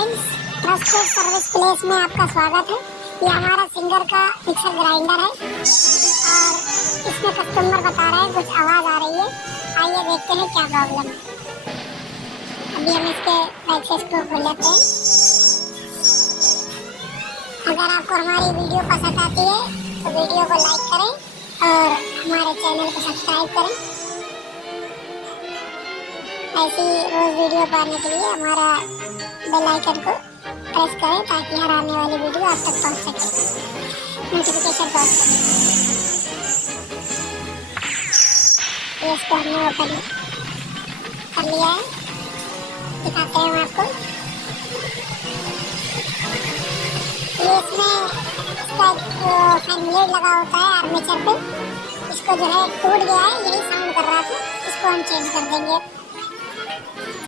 Friends, trusted service place में आपका स्वागत है। ये हमारा सिंगर का मिक्सर ग्राइंडर है और इसमें कस्टमर बता रहे हैं कुछ आवाज़ आ रही है। आइए देखते हैं क्या प्रॉब्लम है। अभी हम इसके बैक से स्क्रू खोल लेते हैं। अगर आपको हमारी वीडियो पसंद आती है तो वीडियो को लाइक करें और हमारे चैनल को सब्सक्राइब करें। ऐसी रोज़ वीडियो पाने के लिए हमारा बेल आइकन को प्रेस करें ताकि हर आने वाली वीडियो आप तक पहुंच सके, नोटिफिकेशन पहुंच सके। ये इसको हमने ओपन कर लिया है, दिखाते हैं हम आपको। ये इसमें इसका फैन ब्लेड लगा होता है आर्मेचर पे, इसको जो है टूट गया है, यही साउंड कर रहा था, इसको हम चेंज कर देंगे।